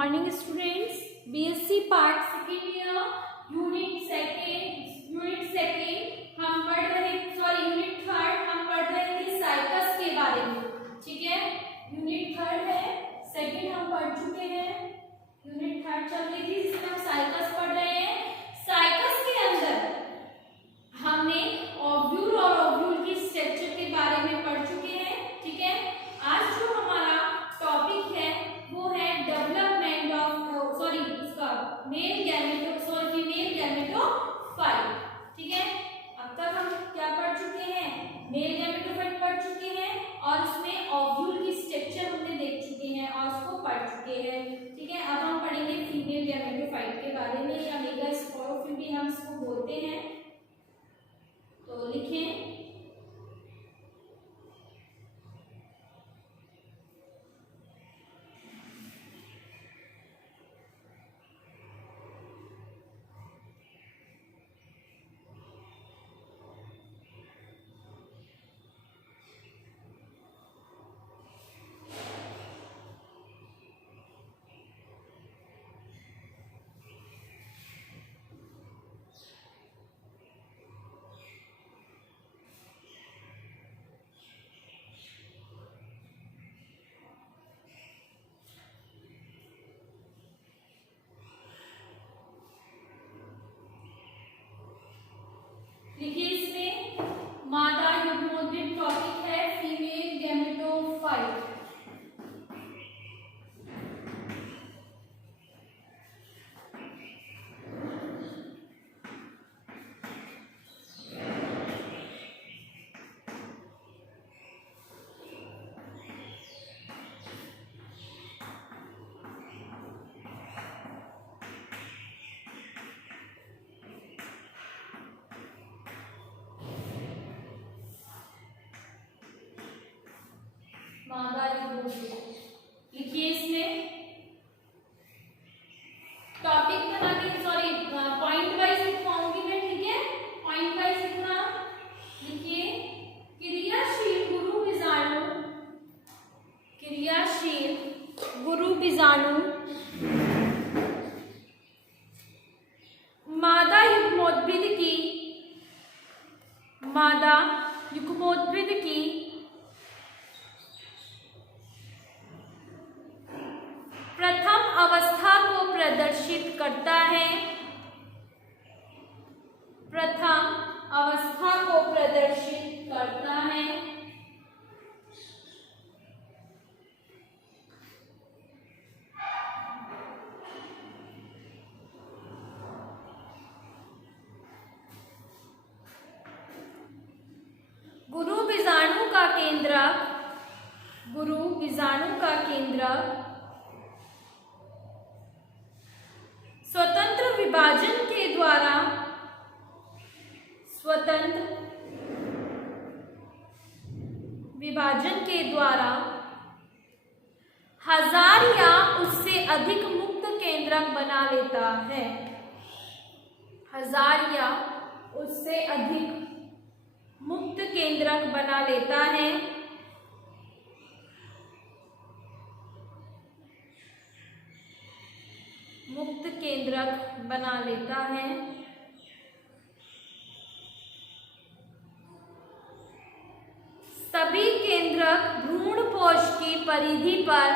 Morning students, BSc part second year unit second हम पढ़ रहे यूनिट थर्ड हम पढ़ रहे थे साइकस के बारे में। ठीक है, यूनिट थर्ड है, सेकेंड हम पढ़ चुके हैं, यूनिट थर्ड चल रही थी जिसमें हम साइकस पढ़ रहे हैं। साइकस के अंदर हमने ओव्यूल और ओव्यूल की स्ट्रक्चर के बारे में पढ़ चुके हैं। ठीक है, आज जो हमारा टॉपिक है वो है डेवलपमेंट ऑफ फीमेल गैमेटोफाइट। ठीक है, अब तक हम क्या पढ़ चुके हैं, मेल गैमेटोफाइट पढ़ चुके हैं और उसमें ओव्यूल की स्ट्रक्चर हमने देख चुके हैं और उसको पढ़ चुके हैं। ठीक है, अब हम पढ़ेंगे फीमेल गैमेटोफाइट के बारे में या मेगास्पोरोफिल भी हम इसको बोलते हैं। तो लिखें लिखिए इसमें मादा युग्मोद्भिद टॉपिक है फीमेल गैमेटोफाइट। लिखिए इसमें टॉपिक बना के पॉइंट वाइज लिखवाऊंगी मैं। ठीक है, पॉइंट वाइज लिखना। लिखिए क्रियाशील गुरु बीजाणु मादा युग्मोद्भिद की प्रथम अवस्था को प्रदर्शित करता है। प्रथम अवस्था को प्रदर्शित करता है। गुरु बीजाणु का केंद्रक स्वतंत्र विभाजन के द्वारा 1000 या उससे अधिक मुक्त केंद्रक बना लेता है। 1000 या उससे अधिक मुक्त केंद्रक बना लेता है। मुक्त केंद्रक बना लेता है। सभी केंद्रक भ्रूणपोष की परिधि पर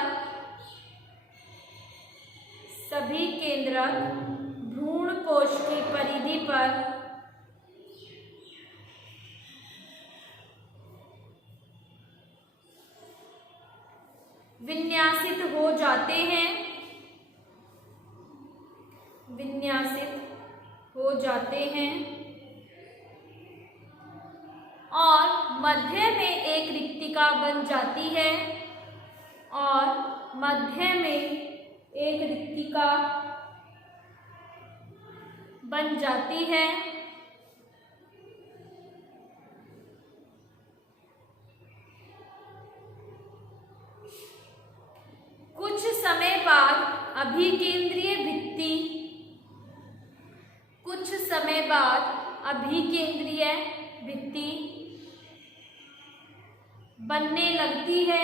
विन्यासित हो जाते हैं और मध्य में एक रिक्तिका बन जाती है। कुछ समय बाद अभिकेंद्रीय भित्ति बनने लगती है।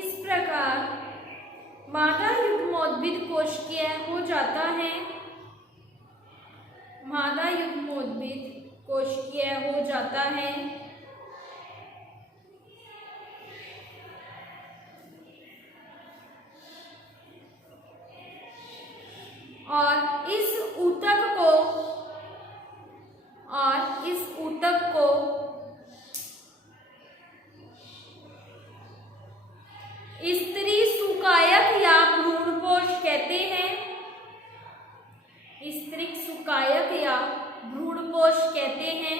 इस प्रकार मादा युग्मोद्भिद कोशिकीय हो जाता है। मादा युग्मोद्भिद कोशिकीय हो जाता है। और इस ऊतक को स्त्री सुकायक या भ्रूणपोष कहते हैं। स्त्री सुकायक या भ्रूणपोष कहते हैं।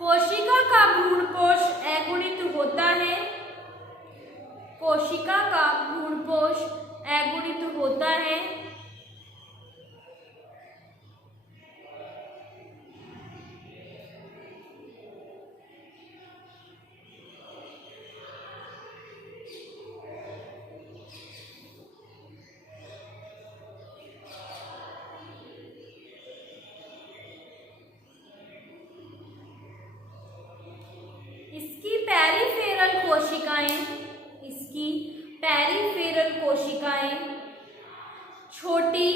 कोशिका का भ्रूणपोष अगुणित होता है। कोशिका का भ्रूणपोष अगुणित होता है। इसकी पेरिफेरल कोशिकाएं छोटी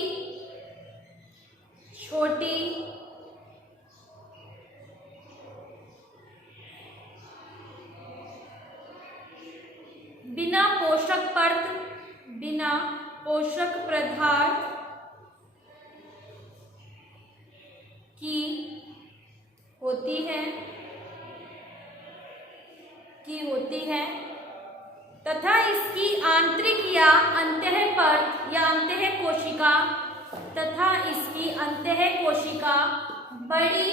बिना पोषक पदार्थ की होती है तथा इसकी आंतरिक या अंतःपरत या अंतःकोशिका बड़ी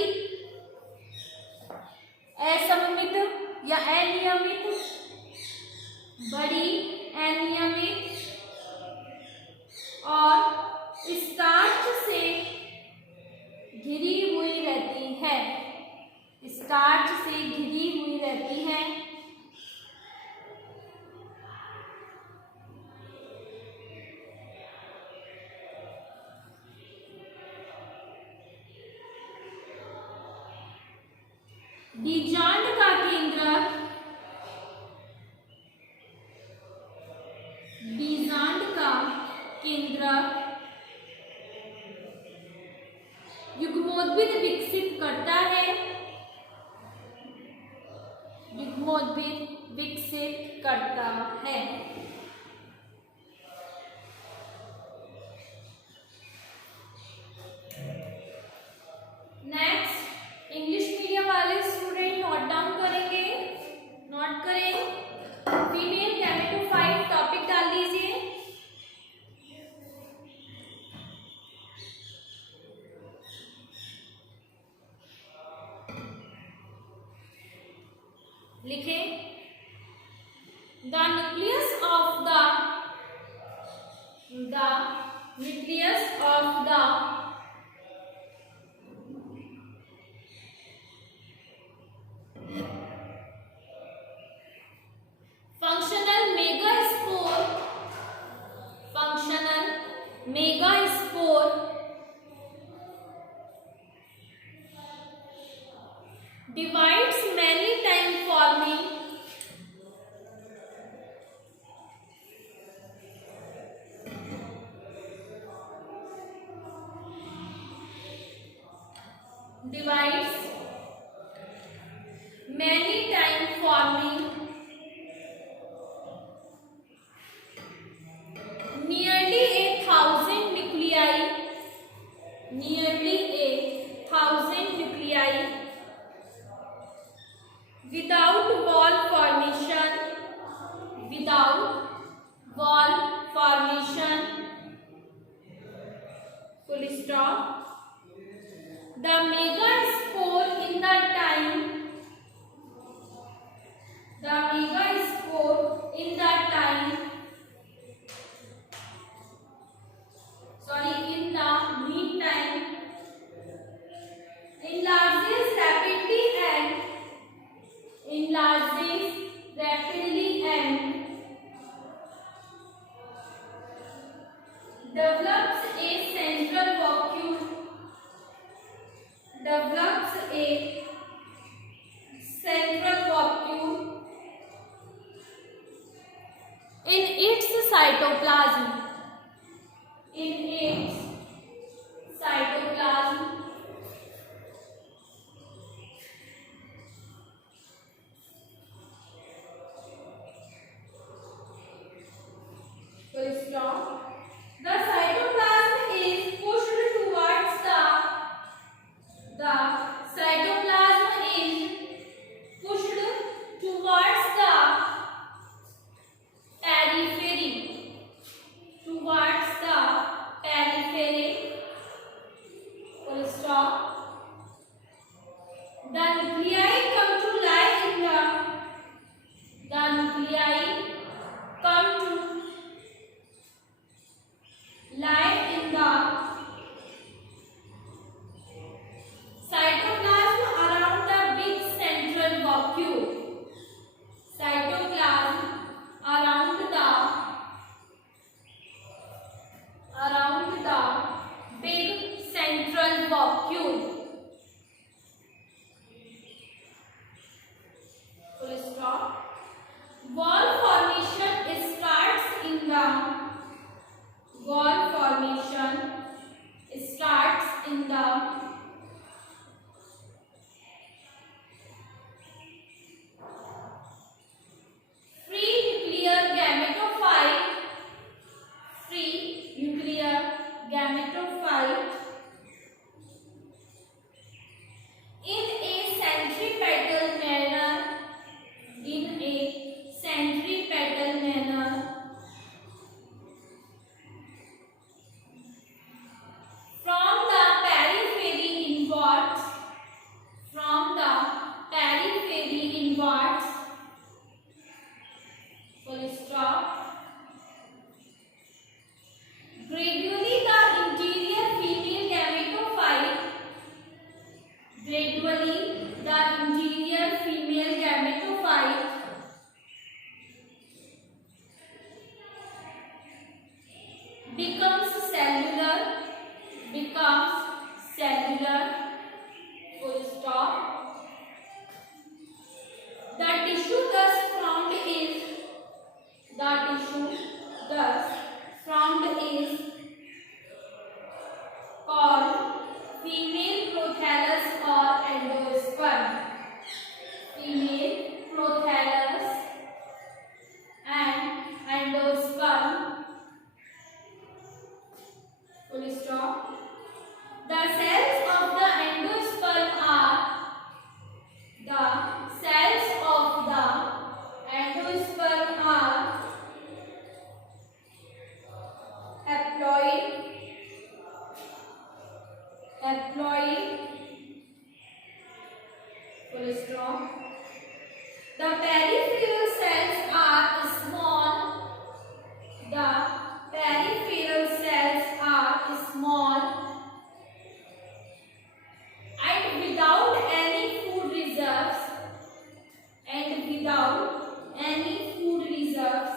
असममित या अनियमित और स्टार्च से घिरी हुई रहती है। बीजांड का केंद्रक युग्मोद्भिद विकसित करता है। नेक्स्ट इंग्लिश मीडियम वाले स्टूडेंट नोट डाउन करेंगे। नोट करें, फीमेल गैमेटोफाइट टॉपिक डाल दीजिए। लिखें, the nucleus of the functional megaspore divides many time forming nearly 1,000 nuclei without wall formation, full stop. The megaspore in the time in the meantime enlarges rapidly and develops a central vacuole cytoplasm. In its cytoplasm, full stop. The cytoplasm is pushed towards the cytoplasm is pushed towards the periphery, towards the periphery. Full stop. The nuclei come to lie in the nuclei come to lie in the cytoplasm around the big central vacuole. Cytoplasm around the big central vacuole. Full stop. Wall formation starts in the free nuclear gametophyte in a centripetal manner. From the periphery inwards. Full stop. Gradually the interior female gametophyte becomes cellular. Full stop. The tissue thus formed is called female prothallus or endosperm. Female prothallus and endosperm. Full stop. The cells of the endosperm are haploid. Full stop. The peripheral cells are small. And without any food reserves.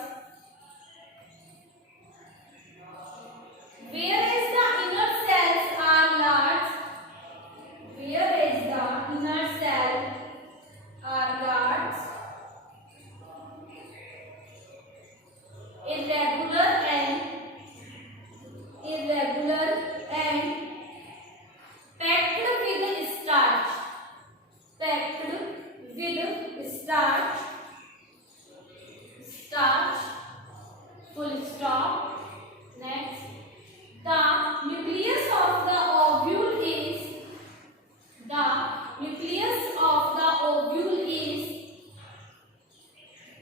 Whereas the inner cells are large. Irregular and packed with starch. Full stop. Next, the nucleus of the ovule is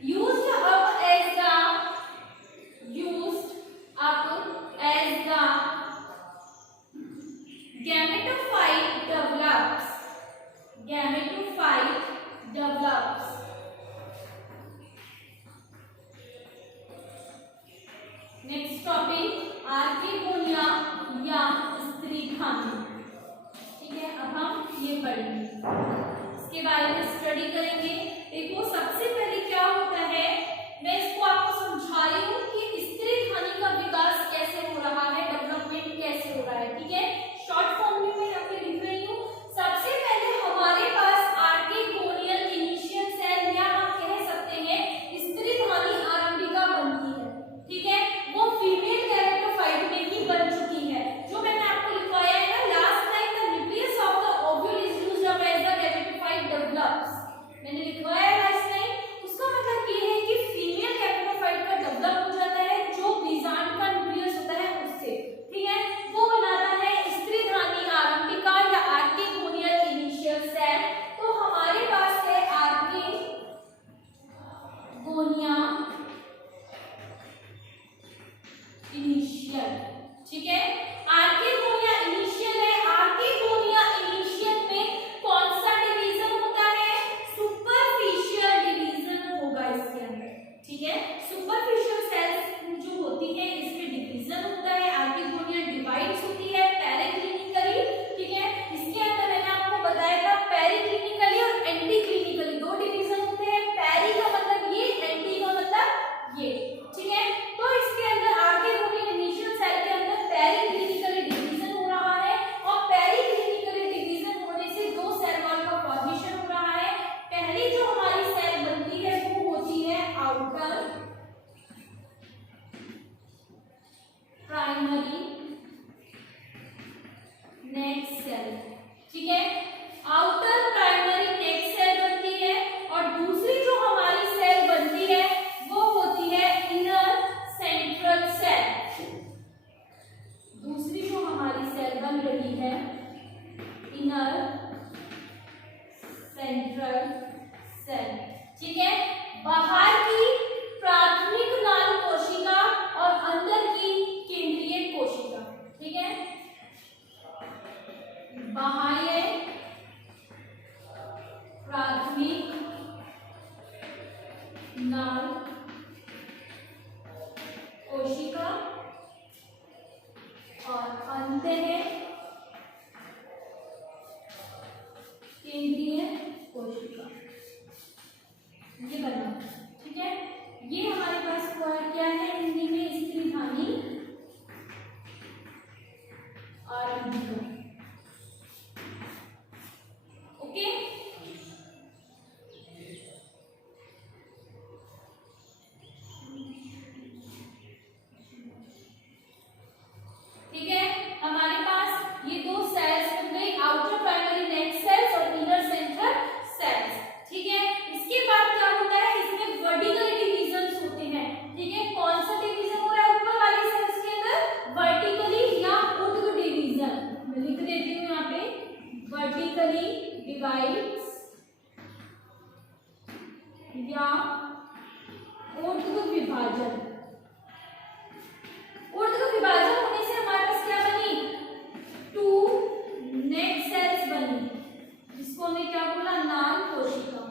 used up as the gametophyte develops. Next topic archegonia या स्त्री खानी. ठीक है, अब हम ये पढ़ेंगे, इसके बारे में स्टडी करेंगे. देखो सबसे पहले क्या होता है, मैं इसको आपको समझा रही हूँ कि स्त्री खानी का विकास कैसे हो रहा है, डेवलपमेंट कैसे हो रहा है. ठीक है, शॉर्ट फॉर्म में मैं यहाँ पे लिख रही हूँ. सबसे पहले हमारे पास आर्किगोनियल इनिशियल सेल या हम कह सकते हैं स्त्री खानी आरंभिका बनती है. ठीक है, वो सेंट्रल सेल। ठीक है, बाहर की प्राथमिक नाल कोशिका और अंदर की केंद्रीय कोशिका। ठीक है, बाह्य प्राथमिक नाल कोशिका और अंतः केंद्रीय कोशिका, ये बना। ठीक है, ये हमारे पास क्या है हिंदी में, स्त्रीधानी आरंभिका। ओके, ठीक है, हमारे पास ये दो सेल्स बन गई, आउटर प्राइमरी नेक सेल्स और इनर सेंट्रल सेल्स। ठीक है, इसके बाद क्या होता है, इसमें वर्टिकल डिवीजन्स होते हैं। ठीक है, कौन सा डिवीजन हो रहा है ऊपर वाली सेल्स के अंदर, वर्टिकली या ऊर्ध्व डिवीजन। मैं लिख देती हूँ यहाँ पे, वर्टिकली डिवाइड्स या ऊर्ध्व विभाजन। ऊर्ध्व विभाजन होने से हमारे पास क्या बनी, टू नेक सेल्स बनी, जिसको हमने क्या बोला, नाल कोशिका।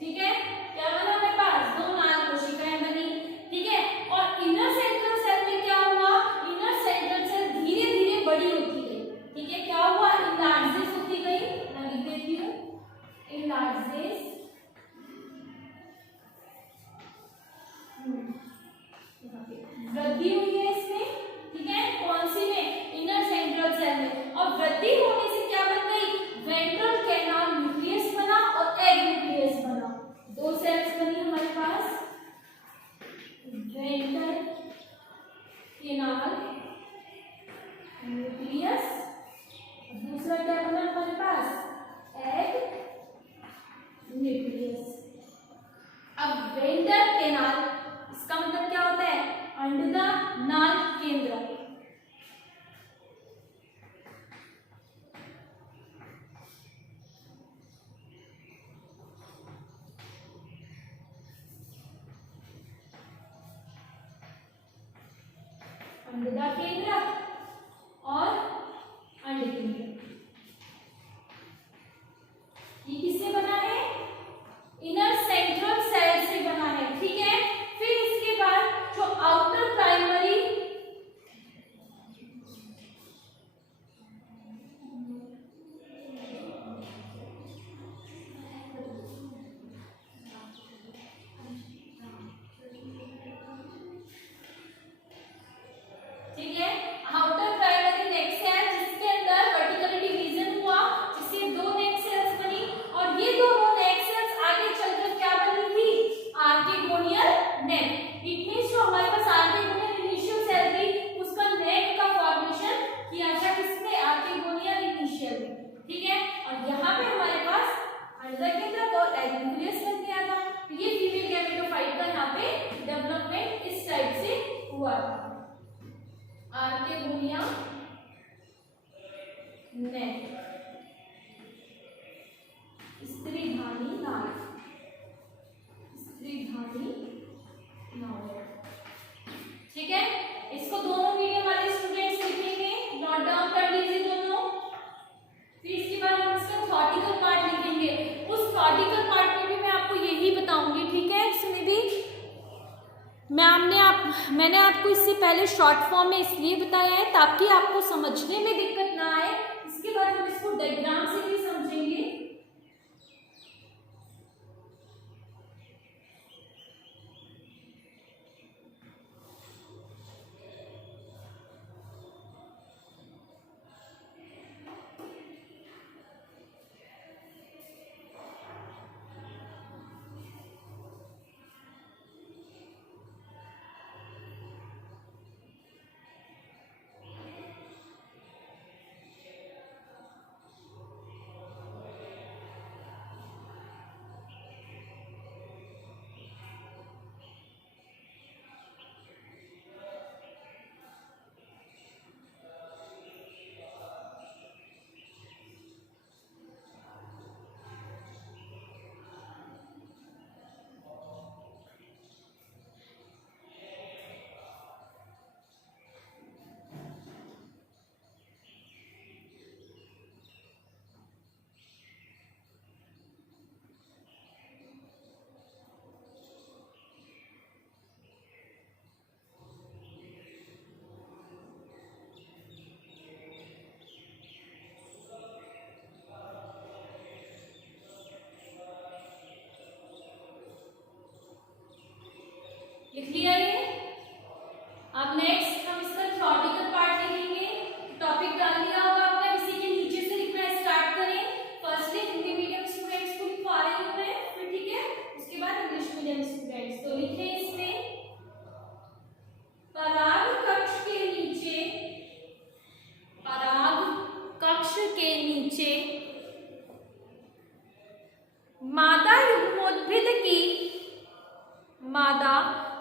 ठीक है, क्या बना हमारे पास, दो नाल कोशिकाएं बनी। ठीक है, और इनर सेंट्रल सेल में क्या हुआ, इनर सेंट्रल सेल धीरे धीरे बड़ी होती गई। ठीक है, क्या हुआ, इनलार्जेस होती गई। मैं लिख देती हूँ, इनलार्जेस वृद्धि हुई है इसमें। ठीक है, कौन सी में, इनर सेंट्रल सेल में। और वृद्धि होने से क्या बन गई, वेंट्रल कैनाल न्यूक्लियस बना और एग न्यूक्लियस बना। दो सेल्स बनी हमारे पास, वेंट्रल कैनाल न्यूक्लियस, दूसरा क्या बना हमारे पास, एग न्यूक्लियस। अब वेंट्रल कैनाल, इसका मतलब क्या होता है, अंडा नाल केंद्र। अंडा केंद्र और अंड केंद्र, ये किससे बना है, इनर सेंट्रल सेल से बना है। ठीक है, फिर इसके बाद जो आउटर प्राइमरी ठीक है, आउटर प्राइमरी नेक सेल, जिसके अंदर वर्टिकल डिवीजन हुआ, जिससे दो नेक सेल्स बनी। और ये दोनों नेक सेल्स आगे चलकर क्या बनी थी, आर्किगोनियल नेक। इट मींस जो हमारे पास आर्किगोनियल इनिशियल सेल थी, उसका नेक का फॉर्मेशन किया था किसमें, आर्किगोनियल इनिशियल में। ठीक है, और यहाँ पे हमारे पास अंडा केंद्र और एग न्यूक्लियस बन गया था। तो ये फीमेल गैमेटोफाइट का यहाँ पे डेवलपमेंट इस टाइप से हुआ था, आर्किगोनियल नेक, स्त्रीधानी नाल, स्त्रीधानी नाल। ठीक है, इसको दोनों मीडियम वाले स्टूडेंट्स लिखेंगे, नोट डाउन कर लीजिए दोनों। फिर इसके बाद हम इसका थॉटिकल पार्ट लिखेंगे। उस थॉटिकल पार्ट में भी मैं आपको यही बताऊंगी। ठीक है, इसमें भी मैंने आपको इससे पहले शॉर्ट फॉर्म में इसलिए बताया है ताकि आपको समझने में दिक्कत ना आए। इसके बाद हम इसको डायग्राम से भी समझेंगे।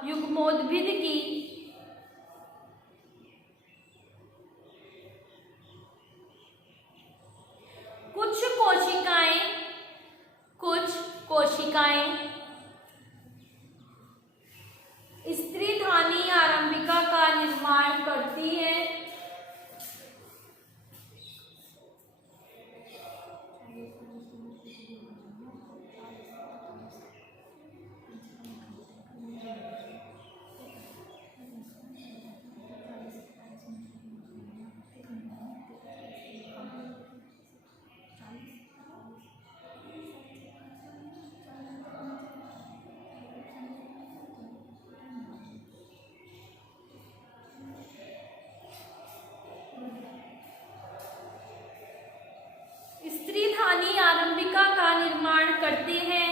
युग्मोद्भिद की कुछ कोशिकाएं स्त्रीधानी आरंभिका का निर्माण करती हैं। स्त्रीधानी आरंभिका का निर्माण करते हैं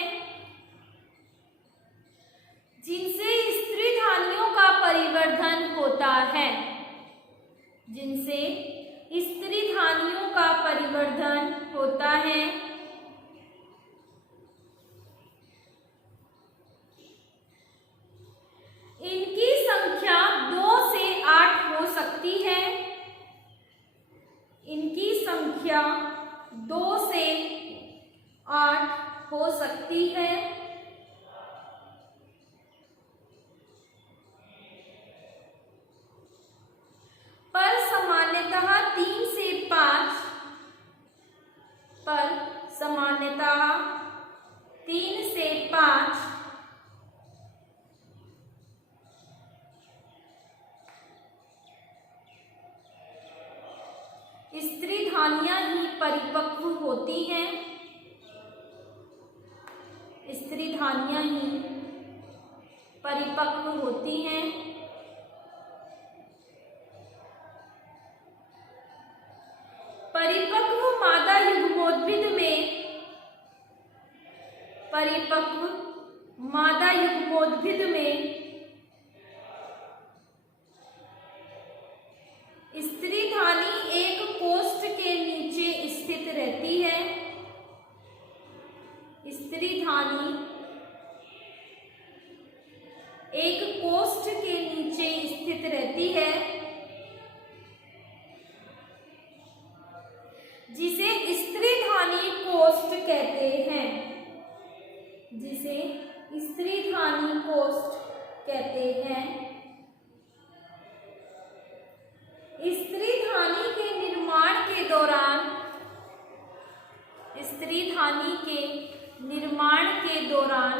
जिनसे स्त्रीधानियों का परिवर्धन होता है। जिनसे स्त्रीधानियों का परिवर्धन होता है। इनकी संख्या 2 से 8 हो सकती है। इनकी संख्या 2 से 8 हो सकती है। पर सामान्यतः 3 से 5 स्त्रीधानियां ही परिपक्व होती हैं। स्त्रीधानियां ही परिपक्व होती हैं। परिपक्व मादा युग्मोद्भिद में स्त्रीधानी एक कोष्ठ के नीचे स्थित रहती है। स्त्रीधानी एक कोष्ठ के नीचे स्थित रहती है जिसे स्त्रीधानी कोष्ठ कहते हैं। जिसे स्त्रीधानी कोष्ठ कहते हैं। स्त्रीधानी के निर्माण के दौरान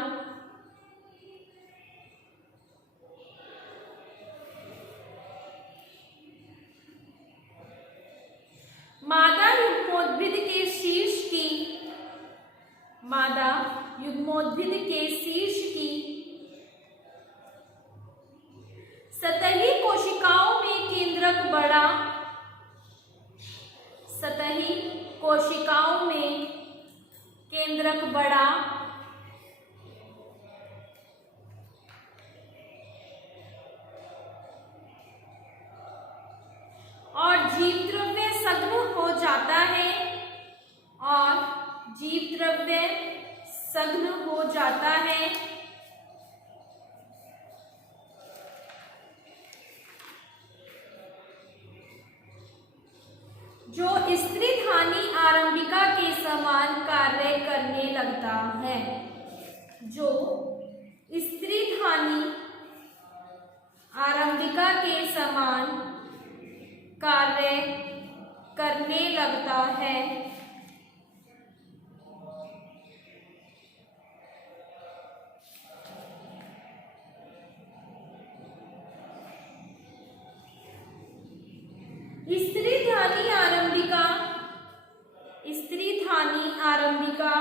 मादा युग्मोद्भिद के शीर्ष की सतही कोशिकाओं में केंद्रक बड़ा और जीवद्रव्य सघन हो जाता है। जो स्त्रीधानी आरंभिका के समान कार्य करने लगता है। जो स्त्रीधानी आरंभिका के समान कार्य करने लगता है। स्त्रीधानी आरंभिका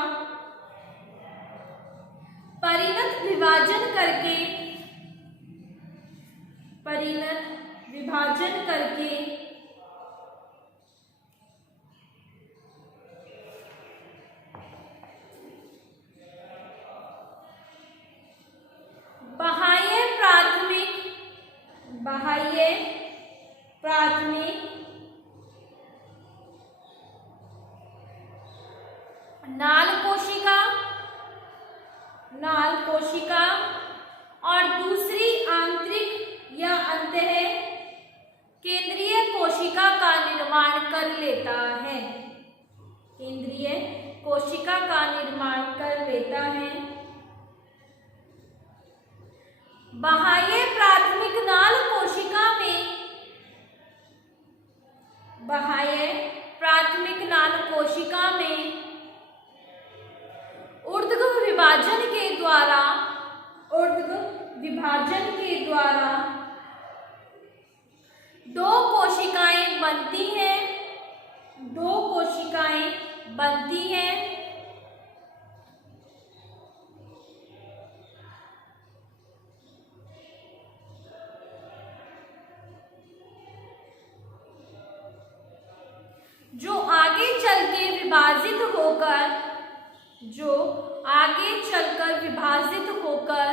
परिणत विभाजन करके बाह्य प्राथमिक नाल कोशिका और दूसरी आंतरिक या अंतः केंद्रीय कोशिका का निर्माण कर लेता है। केंद्रीय कोशिका का निर्माण कर लेता है। बाह्य प्राथमिक नाल कोशिका में बाह्य प्राथमिक नाल कोशिका में ऊर्ध्व विभाजन के द्वारा दो कोशिकाएं बनती हैं। जो आगे चलकर विभाजित होकर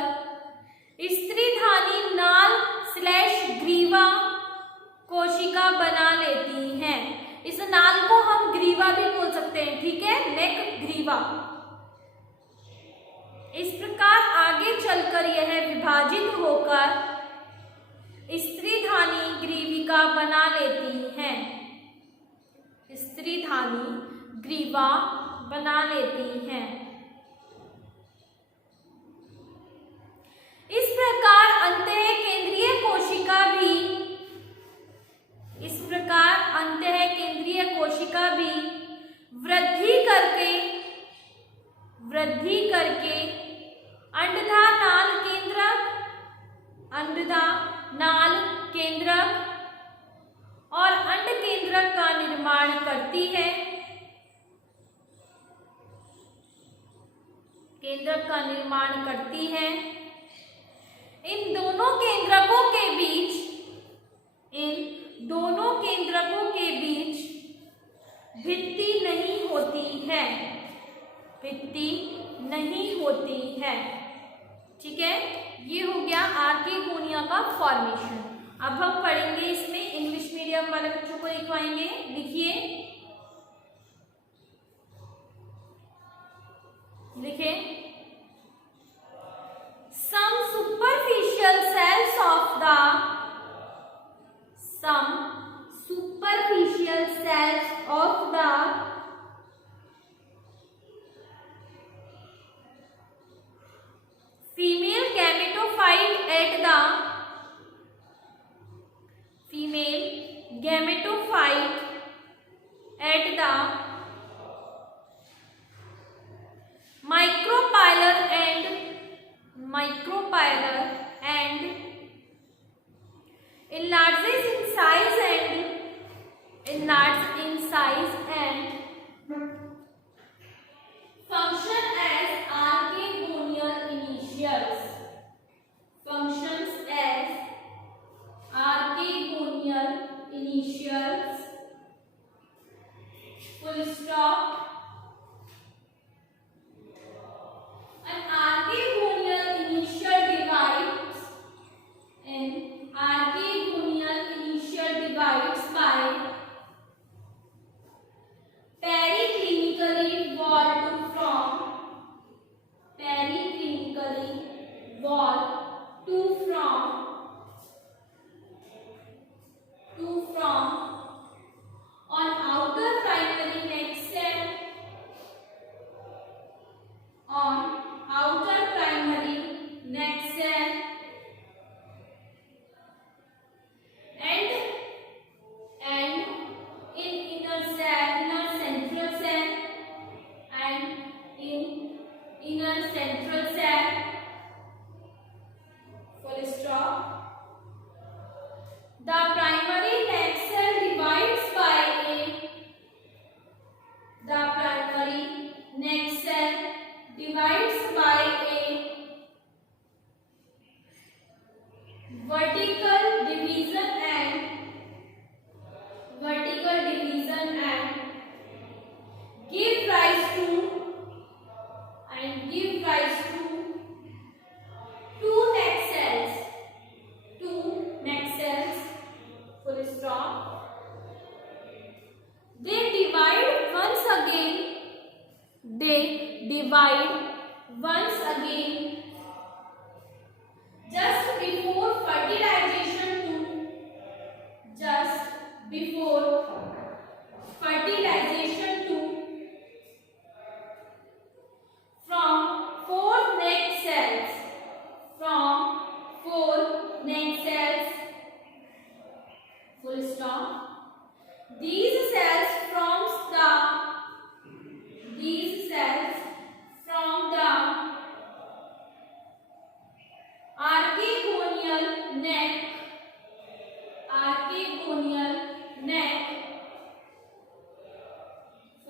स्त्रीधानी नाल / ग्रीवा कोशिका बना लेती हैं। इस नाल को हम ग्रीवा भी बोल सकते हैं, ठीक है, नेक ग्रीवा। इस प्रकार आगे चलकर यह विभाजित होकर स्त्रीधानी ग्रीविका बना लेती हैं। स्त्रीधानी ग्रीवा बना लेती हैं। इस प्रकार अंतः केंद्रीय कोशिका भी वृद्धि करके अंडधा नाल केंद्रक और अंड केंद्रक का निर्माण करती है। इन दोनों केंद्रकों के बीच भित्ति नहीं होती है। ठीक है, ये हो गया आर्किगोनिया का फॉर्मेशन। अब हम पढ़ेंगे इसमें इंग्लिश मीडियम वाले बच्चों को लिखवाएंगे। लिखे some superficial cells of the female gametophyte at the micropylar and enlarges in size and function as archegonial initials. Full stop. An archegonial initial divides by periclinically wall to from on outer primary neck cell and in inner central cell and in inner central cell. Full stop. The primary neck cell divides by a vertical division and give rise to two neck cells. Full stop. They divide once again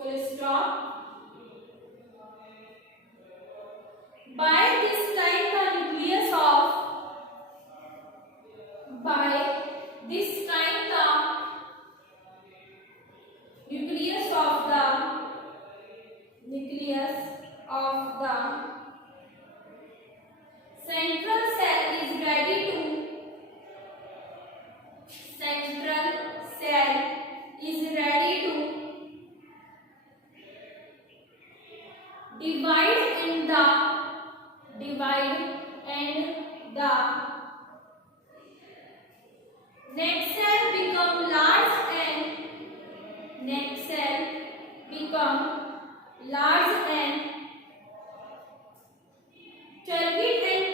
full stop. By this time the nucleus of the central cell is ready to divide and the next cell become large and turgid and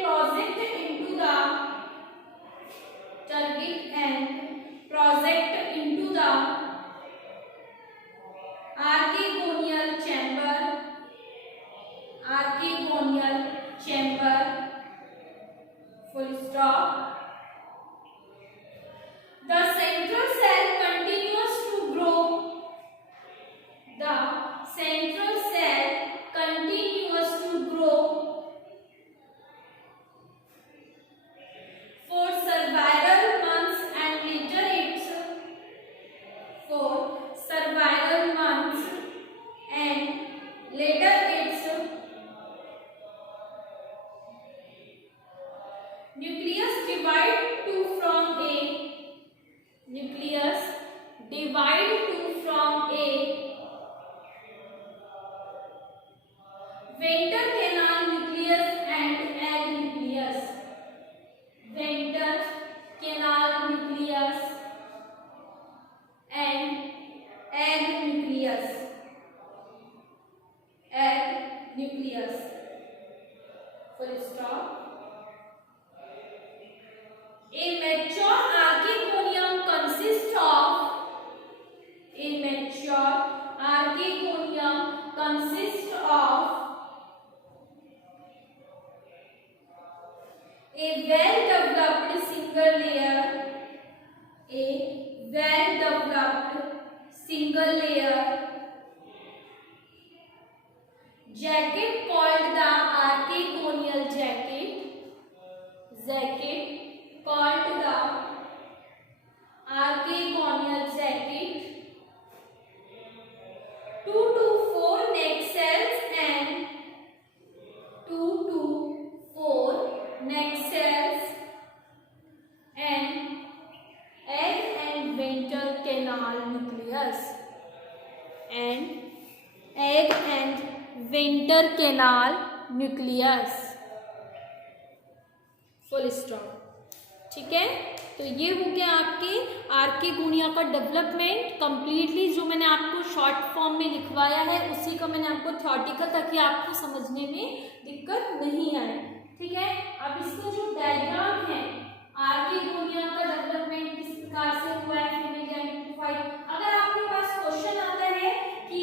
project into the archegonial chamber, full stop. The central cell continues to grow. For several months and later its nucleus divide to from a venter canal nucleus and egg nucleus. Venter canal nucleus and egg nucleus. Full stop. A mature archegonium consists of a well-developed single layer jacket called the archegonial jacket. 2 to 4 neck cells and egg and venter canal nucleus. Full stop. ठीक है, तो ये हो गया आपके archegonia का development completely, जो मैंने आपको शॉर्ट फॉर्म में लिखवाया है उसी का मैंने आपको थ्योरेटिकल, ताकि आपको समझने में दिक्कत नहीं आए. ठीक है, अब इसका जो डायग्राम है आर्केगोनिया का डेवलपमेंट किस प्रकार से हुआ है फीमेल गैमेटोफाइट. अगर आपके पास क्वेश्चन आता है कि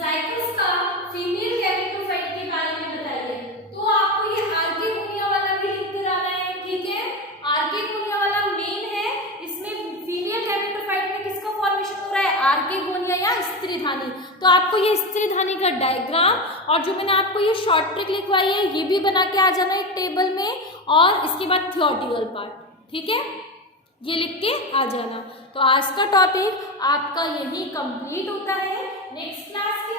जाइगस का फीमेल गैमेटोफाइट के बारे में बताइए, तो आपको ये आर्केगोनिया वाला भी लिख कर आना है. ठीक है, आर्केगोनिया वाला मेन है, इसमें फीमेल गैमेटोफाइट में किसका फॉर्मेशन हो रहा है, आर्केगोनिया या स्त्रीधानी. तो आपको ये स्त्रीधानी का डायग्राम और जो मैंने आपको ये शॉर्ट ट्रिक लिखवाई है ये भी बना के आ जाना एक टेबल में, और इसके बाद थ्योरेटिकल पार्ट. ठीक है, ये लिख के आ जाना. तो आज का टॉपिक आपका यही कंप्लीट होता है. नेक्स्ट क्लास के